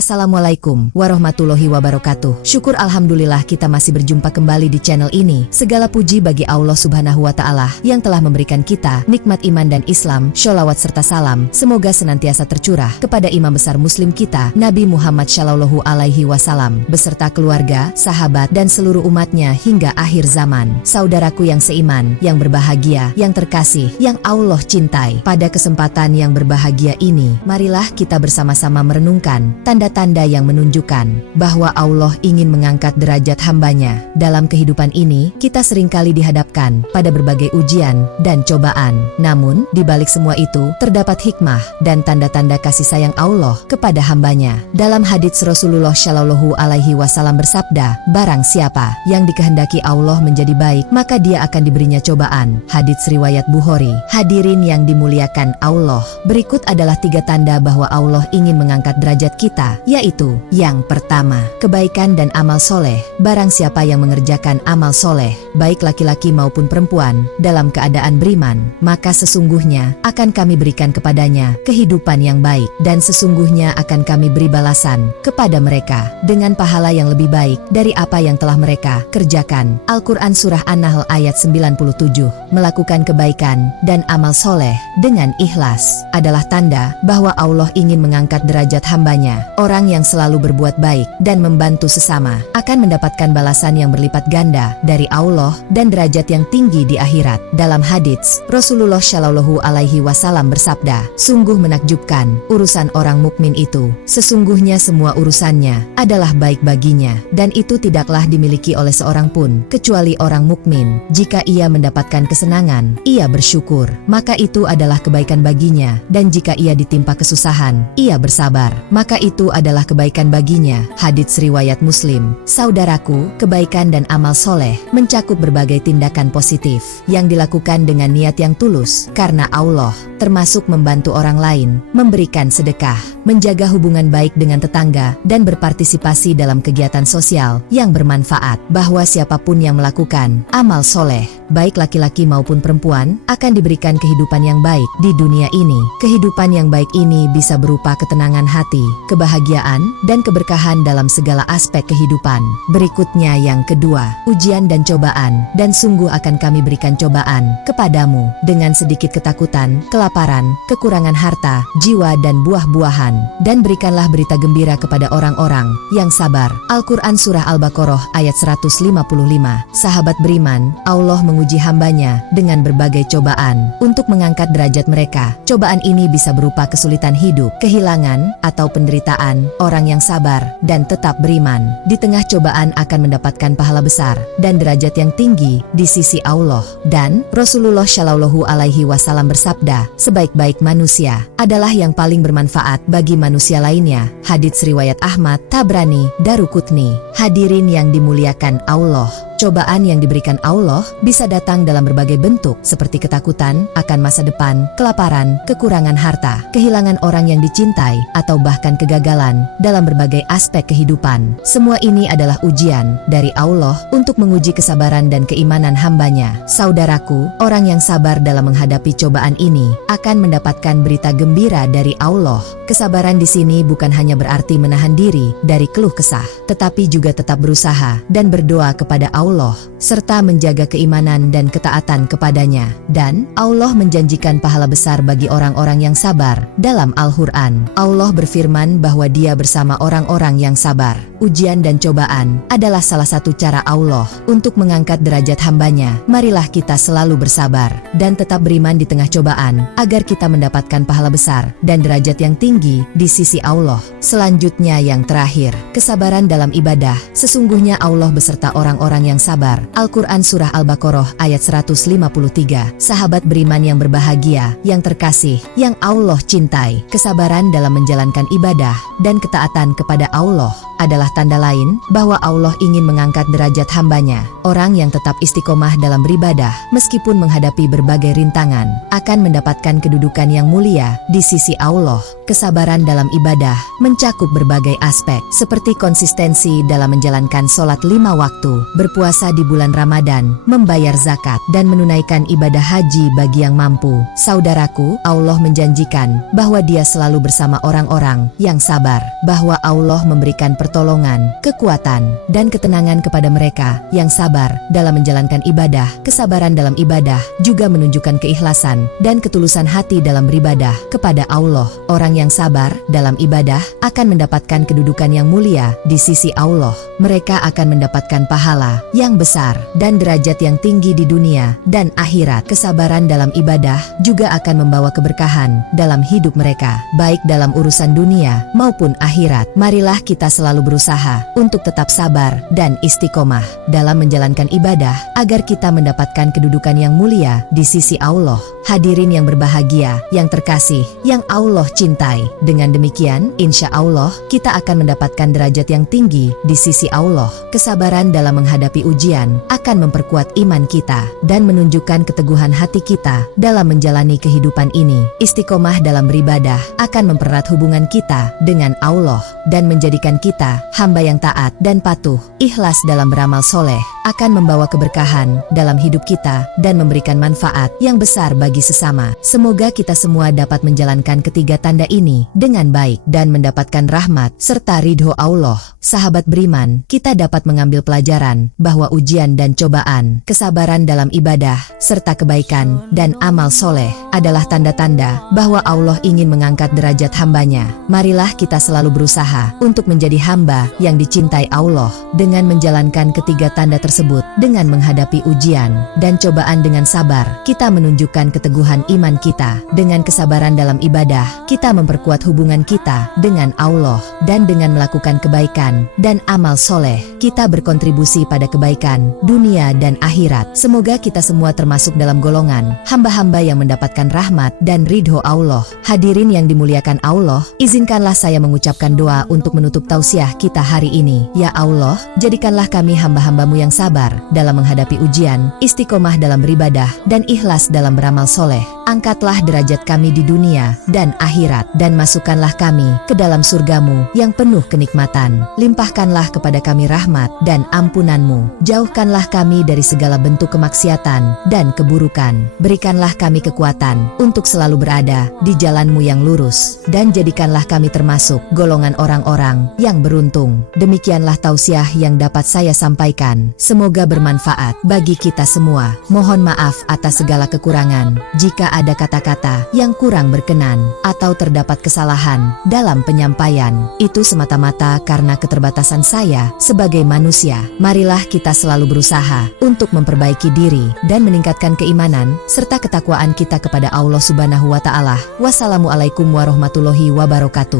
Assalamualaikum warahmatullahi wabarakatuh. Syukur alhamdulillah kita masih berjumpa kembali di channel ini. Segala puji bagi Allah subhanahu wa ta'ala yang telah memberikan kita nikmat iman dan Islam. Sholawat serta salam semoga senantiasa tercurah kepada imam besar muslim kita Nabi Muhammad Shallallahu Alaihi Wasallam beserta keluarga, sahabat dan seluruh umatnya hingga akhir zaman. Saudaraku yang seiman, yang berbahagia, yang terkasih, yang Allah cintai. Pada kesempatan yang berbahagia ini, marilah kita bersama-sama merenungkan tanda-tanda yang menunjukkan bahwa Allah ingin mengangkat derajat hambanya. Dalam kehidupan ini, kita seringkali dihadapkan pada berbagai ujian dan cobaan. Namun, di balik semua itu, terdapat hikmah dan tanda-tanda kasih sayang Allah kepada hambanya. Dalam hadits Rasulullah Shallallahu Alaihi Wasallam bersabda, barang siapa yang dikehendaki Allah menjadi baik, maka dia akan diberinya cobaan. Hadits riwayat Bukhari. Hadirin yang dimuliakan Allah, berikut adalah 3 tanda bahwa Allah ingin mengangkat derajat kita, yaitu yang pertama, kebaikan dan amal soleh. Barang siapa yang mengerjakan amal soleh, baik laki-laki maupun perempuan, dalam keadaan beriman, maka sesungguhnya akan kami berikan kepadanya kehidupan yang baik, dan sesungguhnya akan kami beri balasan kepada mereka dengan pahala yang lebih baik dari apa yang telah mereka kerjakan. Al-Quran Surah An-Nahl ayat 97. Melakukan kebaikan dan amal soleh dengan ikhlas adalah tanda bahwa Allah ingin mengangkat derajat hambanya. Orang yang selalu berbuat baik dan membantu sesama akan mendapatkan balasan yang berlipat ganda dari Allah dan derajat yang tinggi di akhirat. Dalam hadits, Rasulullah Shallallahu Alaihi Wasallam bersabda, sungguh menakjubkan urusan orang mukmin itu. Sesungguhnya semua urusannya adalah baik baginya, dan itu tidaklah dimiliki oleh seorang pun kecuali orang mukmin. Jika ia mendapatkan kesenangan, ia bersyukur, maka itu adalah kebaikan baginya, dan jika ia ditimpa kesusahan, ia bersabar, maka itu adalah kebaikan baginya. Hadits riwayat Muslim. Saudaraku, kebaikan dan amal soleh mencakup berbagai tindakan positif yang dilakukan dengan niat yang tulus karena Allah, termasuk membantu orang lain, memberikan sedekah, menjaga hubungan baik dengan tetangga, dan berpartisipasi dalam kegiatan sosial yang bermanfaat. Bahwa siapapun yang melakukan amal soleh, baik laki-laki maupun perempuan, akan diberikan kehidupan yang baik di dunia ini. Kehidupan yang baik ini bisa berupa ketenangan hati, kebahagiaan, dan keberkahan dalam segala aspek kehidupan. Berikutnya yang kedua, ujian dan cobaan. Dan sungguh akan kami berikan cobaan kepadamu dengan sedikit ketakutan, kelaparan, kekurangan harta, jiwa dan buah-buahan. Dan berikanlah berita gembira kepada orang-orang yang sabar. Al-Quran Surah Al-Baqarah ayat 155. Sahabat beriman, Allah menguji hambanya dengan berbagai cobaan untuk mengangkat derajat mereka. Cobaan ini bisa berupa kesulitan hidup, kehilangan, atau penderitaan. Orang yang sabar dan tetap beriman di tengah cobaan akan mendapatkan pahala besar dan derajat yang tinggi di sisi Allah. Dan Rasulullah Shallallahu Alaihi Wasallam bersabda, sebaik-baik manusia adalah yang paling bermanfaat bagi manusia lainnya. Hadits riwayat Ahmad, Tabrani, Daruqutni. Hadirin yang dimuliakan Allah, cobaan yang diberikan Allah bisa datang dalam berbagai bentuk seperti ketakutan akan masa depan, kelaparan, kekurangan harta, kehilangan orang yang dicintai, atau bahkan kegagalan dalam berbagai aspek kehidupan. Semua ini adalah ujian dari Allah untuk menguji kesabaran dan keimanan hambanya. Saudaraku, orang yang sabar dalam menghadapi cobaan ini akan mendapatkan berita gembira dari Allah. Kesabaran di sini bukan hanya berarti menahan diri dari keluh kesah, tetapi juga tetap berusaha dan berdoa kepada Allah, serta menjaga keimanan dan ketaatan kepadanya. Dan Allah menjanjikan pahala besar bagi orang-orang yang sabar. Dalam Al-Quran, Allah berfirman bahwa Dia bersama orang-orang yang sabar. Ujian dan cobaan adalah salah satu cara Allah untuk mengangkat derajat hambanya. Marilah kita selalu bersabar dan tetap beriman di tengah cobaan, agar kita mendapatkan pahala besar dan derajat yang tinggi di sisi Allah. Selanjutnya yang terakhir, kesabaran dalam ibadah. Sesungguhnya Allah beserta orang-orang yang sabar. Al-Quran Surah Al-Baqarah ayat 153. Sahabat beriman yang berbahagia, yang terkasih, yang Allah cintai, kesabaran dalam menjalankan ibadah dan ketaatan kepada Allah adalah tanda lain bahwa Allah ingin mengangkat derajat hambanya. Orang yang tetap istiqomah dalam beribadah, meskipun menghadapi berbagai rintangan, akan mendapatkan kedudukan yang mulia di sisi Allah. Kesabaran dalam ibadah mencakup berbagai aspek, seperti konsistensi dalam menjalankan sholat 5 waktu, berpuasa di bulan Ramadan, membayar zakat, dan menunaikan ibadah haji bagi yang mampu. Saudaraku, Allah menjanjikan bahwa Dia selalu bersama orang-orang yang sabar, bahwa Allah memberikan pertolongan, kekuatan, dan ketenangan kepada mereka yang sabar dalam menjalankan ibadah. Kesabaran dalam ibadah juga menunjukkan keikhlasan dan ketulusan hati dalam beribadah kepada Allah. Orang yang sabar dalam ibadah akan mendapatkan kedudukan yang mulia di sisi Allah. Mereka akan mendapatkan pahala yang besar dan derajat yang tinggi di dunia dan akhirat. Kesabaran dalam ibadah juga akan membawa keberkahan dalam hidup mereka, baik dalam urusan dunia maupun akhirat. Marilah kita selalu berusaha untuk tetap sabar dan istiqomah dalam menjalankan ibadah agar kita mendapatkan kedudukan yang mulia di sisi Allah. Hadirin yang berbahagia, yang terkasih, yang Allah cintai. Dengan demikian, insya Allah kita akan mendapatkan derajat yang tinggi di sisi Allah. Kesabaran dalam menghadapi ujian akan memperkuat iman kita dan menunjukkan keteguhan hati kita dalam menjalani kehidupan ini. Istiqomah dalam beribadah akan mempererat hubungan kita dengan Allah dan menjadikan kita hamba yang taat dan patuh. Ikhlas dalam beramal soleh akan membawa keberkahan dalam hidup kita dan memberikan manfaat yang besar bagi sesama. Semoga kita semua dapat menjalankan ketiga tanda ini dengan baik dan mendapatkan rahmat serta ridho Allah. Sahabat beriman, kita dapat mengambil pelajaran bahwa ujian dan cobaan, kesabaran dalam ibadah, serta kebaikan dan amal soleh adalah tanda-tanda bahwa Allah ingin mengangkat derajat hambanya. Marilah kita selalu berusaha untuk menjadi hamba yang dicintai Allah dengan menjalankan ketiga tanda tersebut. Dengan menghadapi ujian dan cobaan dengan sabar, kita menunjukkan keteguhan iman kita. Dengan kesabaran dalam ibadah, kita memperkuat hubungan kita dengan Allah, dan dengan melakukan kebaikan dan amal soleh, kita berkontribusi pada kebaikan dunia dan akhirat. Semoga kita semua termasuk dalam golongan hamba-hamba yang mendapatkan rahmat dan ridho Allah. Hadirin yang dimuliakan Allah, izinkanlah saya mengucapkan doa untuk menutup tausiah kita hari ini. Ya Allah, jadikanlah kami hamba-hambamu yang sabar dalam menghadapi ujian, istiqomah dalam beribadah, dan ikhlas dalam beramal soleh. Angkatlah derajat kami di dunia dan akhirat, dan masukkanlah kami ke dalam surgamu yang penuh kenikmatan. Limpahkanlah kepada kami rahmat dan ampunanmu. Jauhkanlah kami dari segala bentuk kemaksiatan dan keburukan. Berikanlah kami kekuatan untuk selalu berada di jalanmu yang lurus, dan jadikanlah kami termasuk golongan orang-orang yang beruntung. Demikianlah tausiah yang dapat saya sampaikan. Semoga bermanfaat bagi kita semua. Mohon maaf atas segala kekurangan. Jika ada kata-kata yang kurang berkenan atau terdapat kesalahan dalam penyampaian, itu semata-mata karena keterbatasan saya sebagai manusia. Marilah kita selalu berusaha untuk memperbaiki diri dan meningkatkan keimanan serta ketakwaan kita kepada Allah Subhanahu wa Ta'ala. Wassalamualaikum warahmatullahi wabarakatuh.